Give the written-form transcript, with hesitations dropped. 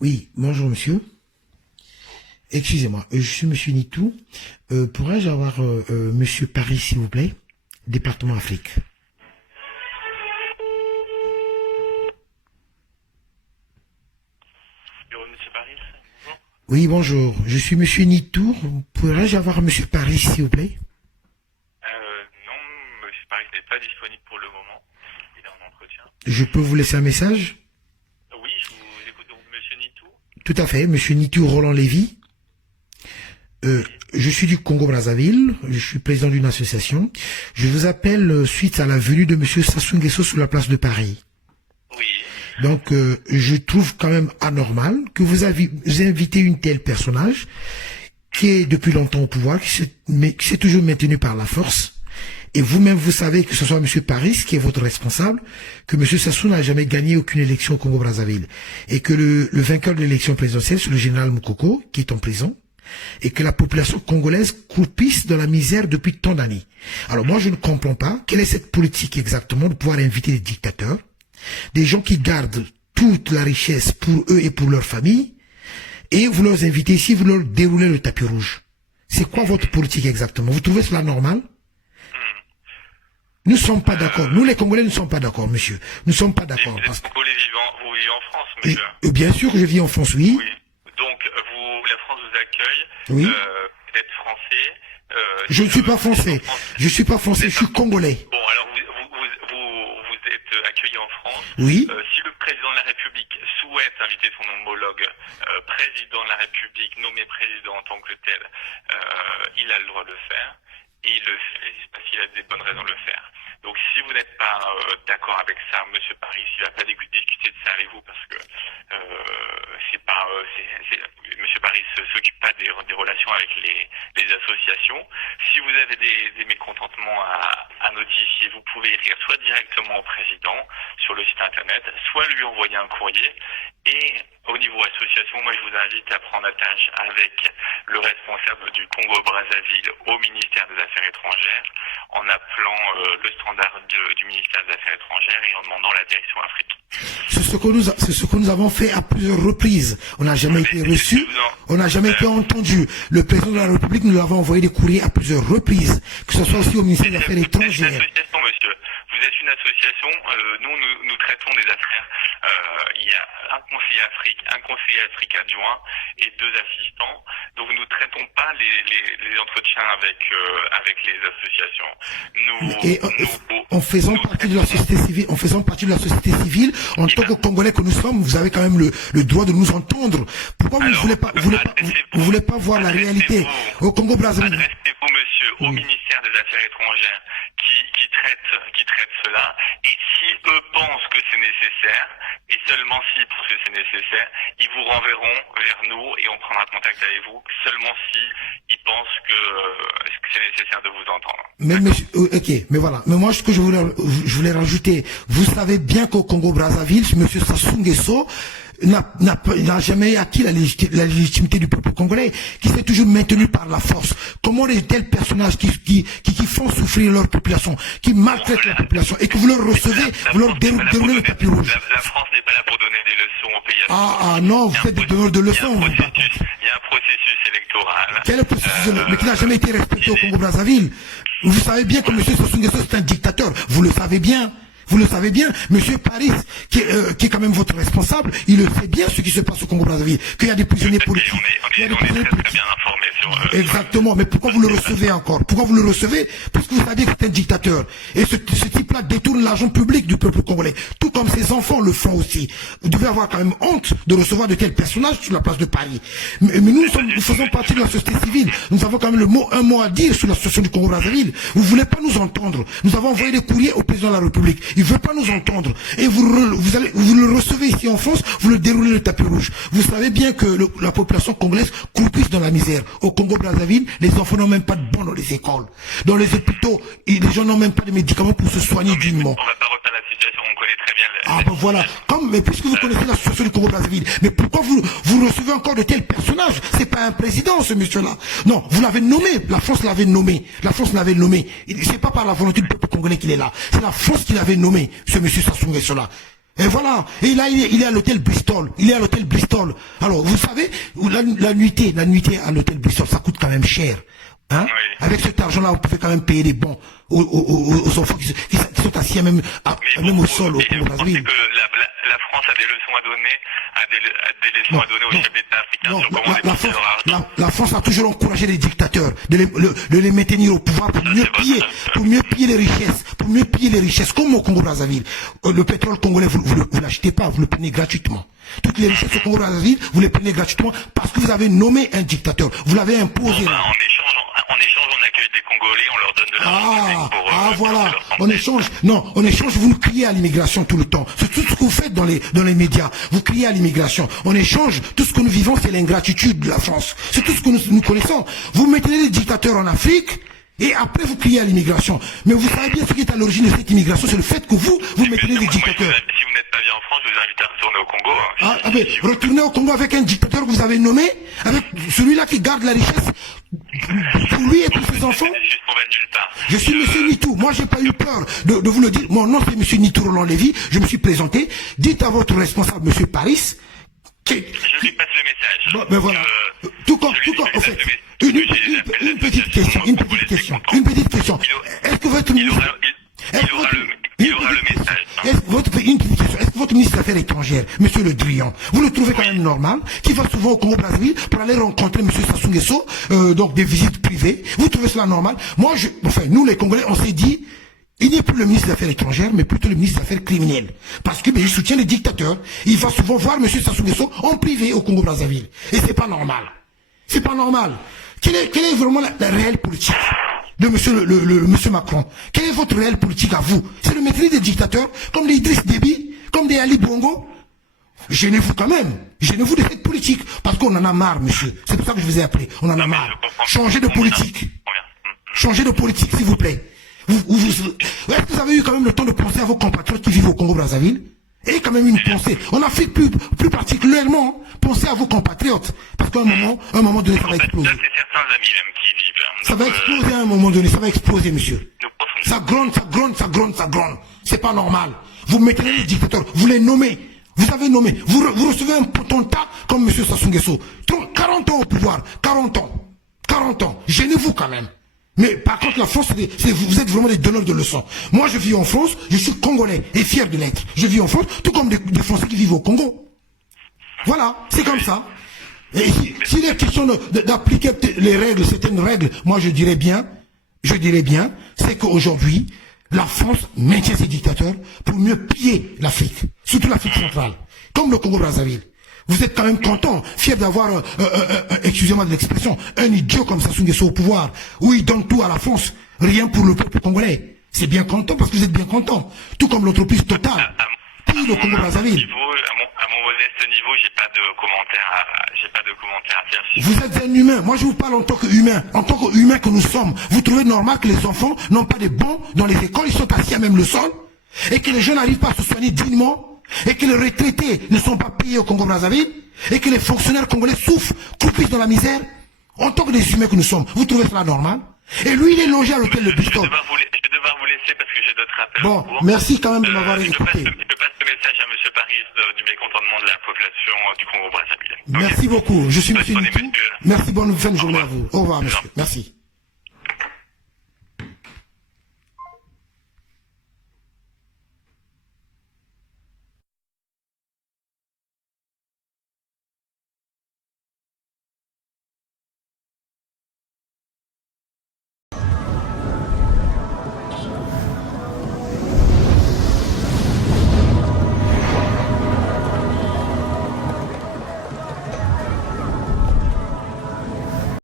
Oui, bonjour monsieur. Excusez-moi, je suis monsieur Nitou. Pourrais-je avoir monsieur Paris, s'il vous plaît? Département Afrique. Bureau de Monsieur Paris, bonjour. Oui, bonjour. Je suis monsieur Nitou. Pourrais-je avoir monsieur Paris, s'il vous plaît? Non, Monsieur Paris n'est pas disponible pour le moment. Il est en entretien. Je peux vous laisser un message? Oui, je vous écoute donc Monsieur Nitou. Tout à fait, monsieur Nitou Roland Lévy. Je suis du Congo-Brazzaville, je suis président d'une association. Je vous appelle suite à la venue de monsieur Sassou Nguesso sur la place de Paris. Oui. Donc, je trouve quand même anormal que vous invitez une telle personnage qui est depuis longtemps au pouvoir, qui s'est toujours maintenu par la force. Et vous-même, vous savez que ce soit monsieur Paris qui est votre responsable, que monsieur Sassou n'a jamais gagné aucune élection au Congo-Brazzaville. Et que le vainqueur de l'élection présidentielle, c'est le général Moukoko, qui est en prison. Et que la population congolaise croupisse dans la misère depuis tant d'années. Alors moi, je ne comprends pas quelle est cette politique exactement de pouvoir inviter des dictateurs, des gens qui gardent toute la richesse pour eux et pour leur famille, et vous leur invitez ici, vous leur déroulez le tapis rouge. C'est quoi votre politique exactement? Vous trouvez cela normal? Nous ne sommes pas d'accord. Nous, les Congolais, ne sommes pas d'accord, monsieur. Nous ne sommes pas d'accord. Vous vivez en France, monsieur. Bien sûr que je vis en France, oui. Oui. Donc, la France vous accueille. Oui. Vous êtes français. Je ne suis pas français. Je suis pas français, je suis congolais. Bon, alors vous êtes accueilli en France. Oui. Si le président de la République souhaite inviter son homologue président de la République, nommé président en tant que tel, il a le droit de le faire. Et il le fait parce qu'il a des bonnes raisons de le faire. Donc si vous n'êtes pas d'accord avec ça, Monsieur Paris, il ne va pas discuter de ça avec vous parce que Monsieur Paris s'occupe pas des relations avec les associations. Si vous avez des mécontentements à notifier, vous pouvez écrire soit directement au président sur le site internet, soit lui envoyer un courrier. Et au niveau association, moi je vous invite à prendre attache avec le responsable du Congo-Brazzaville au ministère des Affaires étrangères en appelant le standard du ministère des Affaires étrangères et en demandant la direction Afrique. C'est ce que nous avons fait à plusieurs reprises. On n'a jamais été reçu, on n'a jamais été entendu. Le président de la République nous l'avait envoyé des courriers à plusieurs reprises, que ce soit aussi au ministère des Affaires étrangères. Vous êtes une association, nous traitons des affaires. Il y a un conseiller Afrique, un conseiller Afrique adjoint et 2 assistants. Donc nous ne traitons pas les entretiens avec les associations. En faisant partie de la société civile, en tant que Congolais que nous sommes, vous avez quand même le droit de nous entendre. Pourquoi vous ne voulez pas voir la réalité au Congo-Brazzaville? Adressez-vous, monsieur, au ministère des Affaires étrangères qui traite cela. Et si eux pensent que c'est nécessaire, et seulement s'ils pensent que c'est nécessaire, ils vous renverront vers nous et on prendra contact avec vous seulement si ils pensent que c'est nécessaire de vous entendre. Mais monsieur, ok, mais voilà. Mais moi, ce que je voulais rajouter, vous savez bien qu'au Congo-Brazzaville, monsieur Sassou Nguesso n'a jamais acquis la légitimité du peuple congolais, qui s'est toujours maintenu par la force. Comment de tels personnages qui font souffrir leur population, qui maltraitent la population, et que vous leur recevez, vous leur déroulez le tapis rouge. La France n'est pas là pour donner des leçons aux pays africains. Ah non, vous faites des donneurs de leçons. Il y a un processus électoral. Quel processus, mais qui n'a jamais été respecté au Congo-Brazzaville. Vous savez bien que M. Sassou Nguesso c'est un dictateur. Vous le savez bien. Vous le savez bien, Monsieur Paris, qui est quand même votre responsable, il le sait bien ce qui se passe au Congo-Brazzaville, qu'il y a des prisonniers politiques. On est très bien informés sur... Exactement, mais pourquoi vous le recevez encore? Pourquoi vous le recevez? Parce que vous savez que c'est un dictateur. Et ce type-là détourne l'argent public du peuple congolais, tout comme ses enfants le font aussi. Vous devez avoir quand même honte de recevoir de tels personnages sur la place de Paris. Mais nous faisons partie de la société civile. Nous avons quand même un mot à dire sur la situation du Congo-Brazzaville. Vous ne voulez pas nous entendre. Nous avons envoyé des courriers au président de la République. Il ne veut pas nous entendre. Et vous le recevez ici en France, vous le déroulez le tapis rouge. Vous savez bien que la population congolaise croupisse dans la misère. Au Congo-Brazzaville, les enfants n'ont même pas de bancs dans les écoles. Dans les hôpitaux, les gens n'ont même pas de médicaments pour se soigner dignement. On ne va pas refaire la situation, on connaît très bien. Ah ben voilà. Mais puisque vous connaissez la situation du Congo-Brazzaville, mais pourquoi vous recevez encore de tels personnages? C'est pas un président, ce monsieur-là. Non, vous l'avez nommé. La France l'avait nommé. La France l'avait nommé. C'est pas par la volonté du peuple congolais qu'il est là. C'est la France qui l'avait nommé, ce monsieur Sassou Nguesso là. Et voilà. Et là, il est à l'hôtel Bristol. Il est à l'hôtel Bristol. Alors, vous savez, la nuitée à l'hôtel Bristol, ça coûte quand même cher. Hein? Oui. Avec cet argent-là, vous pouvez quand même payer des bons aux enfants qui sont assis même au sol au Congo Brazzaville. Que la France a des leçons à donner, des leçons à donner aux chefs d'État africains sur comment dépenser leur argent. La France a toujours encouragé les dictateurs de les maintenir au pouvoir pour mieux piller les richesses, comme au Congo Brazzaville. Le pétrole congolais, vous l'achetez pas, vous le prenez gratuitement. Toutes les richesses au Congo Brazzaville, vous les prenez gratuitement parce que vous avez nommé un dictateur. Vous l'avez imposé. Bon, en échange, on accueille des Congolais, on leur donne de l'argent voilà. En échange, vous nous criez à l'immigration tout le temps. C'est tout ce que vous faites dans les médias. Vous criez à l'immigration. En échange, tout ce que nous vivons, c'est l'ingratitude de la France. C'est tout ce que nous connaissons. Vous maintenez les dictateurs en Afrique, et après vous criez à l'immigration. Mais vous savez bien ce qui est à l'origine de cette immigration, c'est le fait que vous maintenez les dictateurs. Si vous n'êtes pas bien en France, je vous invite à retourner au Congo. Mais retournez au Congo avec un dictateur que vous avez nommé, avec celui-là qui garde la richesse pour lui et pour ses enfants. Je suis monsieur Nitou. Moi, j'ai pas eu peur de vous le dire. Mon nom, c'est monsieur Nitou Roland Lévy. Je me suis présenté. Dites à votre responsable, monsieur Paris. Je lui passe le message. Bon, mais voilà. Tout comme, en fait. Une petite question. Est-ce que votre ministre... Il aura le message. Est-ce que votre ministre des Affaires étrangères, monsieur Le Drian, vous le trouvez quand même normal, qui va souvent au Congo Brazzaville pour aller rencontrer monsieur Sassou Nguesso, donc des visites privées, vous trouvez cela normal? Moi, nous les Congolais, on s'est dit, il n'est plus le ministre des Affaires étrangères, mais plutôt le ministre des Affaires criminelles. Parce que il soutient les dictateurs. Il va souvent voir monsieur Sassou Nguesso en privé au Congo Brazzaville. Et c'est pas normal. C'est pas normal. Quelle est vraiment la réelle politique de monsieur Macron? Quelle est votre réelle politique à vous? C'est le maîtrise des dictateurs, comme les Idriss Déby, comme des Ali Bongo? Gênez-vous quand même. Gênez-vous de cette politique. Parce qu'on en a marre, monsieur. C'est pour ça que je vous ai appelé. On en a marre. Changez de politique. Changez de politique, s'il vous plaît. Est-ce que vous avez eu quand même le temps de penser à vos compatriotes qui vivent au Congo Brazzaville? Et quand même une pensée. En Afrique plus particulièrement, pensez à vos compatriotes. Parce qu'à un moment donné, ça va exploser. C'est certains amis même qui vivent. Ça va exploser à un moment donné, ça va exploser, monsieur. Ça gronde. C'est pas normal. Vous mettez les dictateurs, vous les nommez. Vous avez nommé. Vous recevez un potentat comme monsieur Sassou Nguesso. 40 ans au pouvoir. 40 ans. Gênez-vous quand même. Mais par contre, la France, vous êtes vraiment des donneurs de leçons. Moi, je vis en France, je suis congolais et fier de l'être. Je vis en France, tout comme des Français qui vivent au Congo. Voilà, c'est comme ça. Et s'il est question d'appliquer les règles, certaines règles, moi je dirais bien, c'est qu'aujourd'hui, la France maintient ses dictateurs pour mieux piller l'Afrique, surtout l'Afrique centrale, comme le Congo Brazzaville. Vous êtes quand même content, fier d'avoir, excusez-moi de l'expression, un idiot comme Sassou Nguesso au pouvoir, où il donne tout à la France, rien pour le peuple congolais. C'est bien content parce que vous êtes bien content. Tout comme l'entreprise Total, puis le Congo Brazzaville. À mon modeste niveau, j'ai pas de commentaire à faire. Vous êtes un humain. Moi, je vous parle en tant qu'humain que nous sommes. Vous trouvez normal que les enfants n'ont pas de bancs dans les écoles, ils sont assis à même le sol, et que les jeunes n'arrivent pas à se soigner dignement? Et que les retraités ne sont pas payés au Congo Brazzaville, et que les fonctionnaires congolais souffrent, croupissent dans la misère, en tant que des humains que nous sommes. Vous trouvez cela normal? Et lui, il est logé à l'hôtel de Bristol. Je vais devoir vous laisser parce que j'ai d'autres appels. Bon, merci quand même de m'avoir écouté. Je passe le message à M. Paris du mécontentement de la population du Congo Brazzaville. Merci beaucoup. Je suis M. Nitou. Merci, bonne fin de journée à vous. Au revoir, monsieur. Merci.